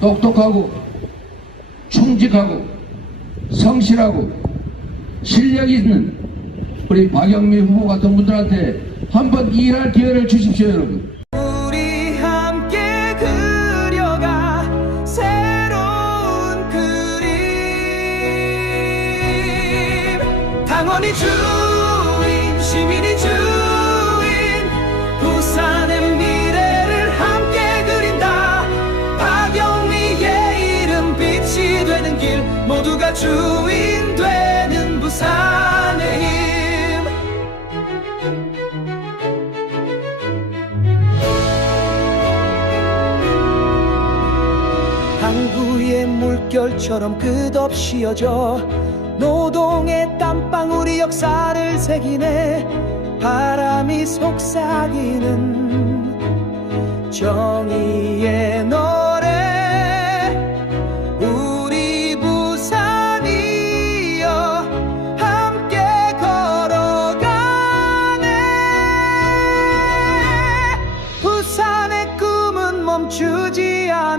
똑똑하고 충직하고 성실하고 실력 있는 우리 박영미 후보 같은 분들한테 한번 일할 기회를 주십시오 여러분. 주인 시민이 모두가 주인 되는 부산의 힘. 항구의 물결처럼 끝없이 이어져 노동의 땀방울이 역사를 새기네 바람이 속삭이는 정의의 멈추지 않아